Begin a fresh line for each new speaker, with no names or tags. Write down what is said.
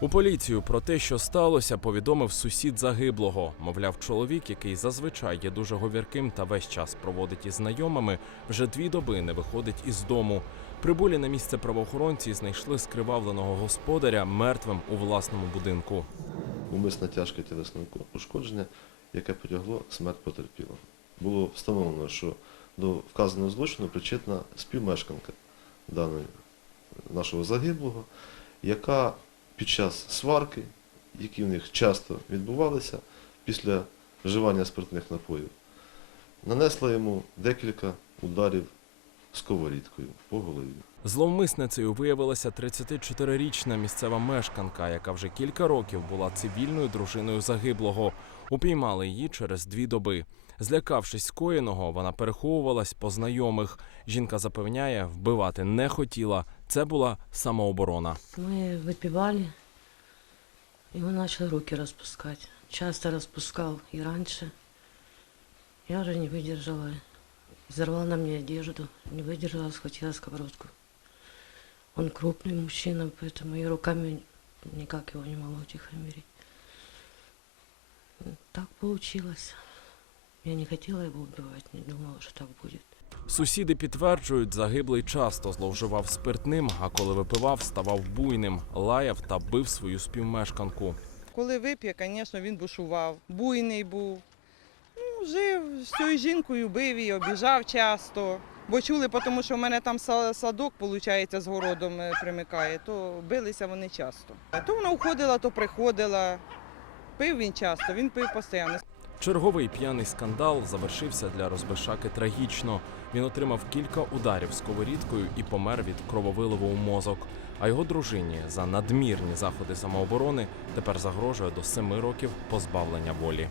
У поліцію про те, що сталося, повідомив сусід загиблого. Мовляв, чоловік, який зазвичай є дуже говірким та весь час проводить із знайомими, вже дві доби не виходить із дому. Прибулі на місце правоохоронці знайшли скривавленого господаря мертвим у власному будинку.
умисне тяжке тілесне ушкодження, яке потягло смерть потерпілого. Було встановлено, що до вказаного злочину причетна співмешканка даної нашого загиблого, яка під час сварки, які в них часто відбувалися після вживання спиртних напоїв, нанесла йому декілька ударів сковорідкою по голові.
Зловмисницею виявилася 34-річна місцева мешканка, яка вже кілька років була цивільною дружиною загиблого. Упіймали її через дві доби. Злякавшись скоєного, вона переховувалась по знайомих. Жінка запевняє, вбивати не хотіла. Це була самооборона.
Мы выпивали, и он начал руки распускать. Часто распускал и раньше. Я уже не выдержала. Взорвал на мне одежду. Не выдержала, схватила сковородку. Он крупный мужчина, поэтому я руками никак его не могла утихомирить. Так получилось. Я не хотела его убивать, не думала, что так будет.
Сусіди підтверджують, загиблий часто зловживав спиртним, а коли випивав, ставав буйним, лаяв та бив свою співмешканку.
Коли вип'є, звісно, він бушував. Буйний був. Ну, жив з цією жінкою, бив її, обіжав часто. Бо чули, тому що в мене там садок, виходить, з городом е, примикає, то билися вони часто. То вона уходила, то приходила. Пив він часто, він пив постійно.
Черговий п'яний скандал завершився для розбишаки трагічно. Він отримав кілька ударів сковорідкою і помер від крововиливу у мозок. А його дружині за надмірні заходи самооборони тепер загрожує до семи років позбавлення волі.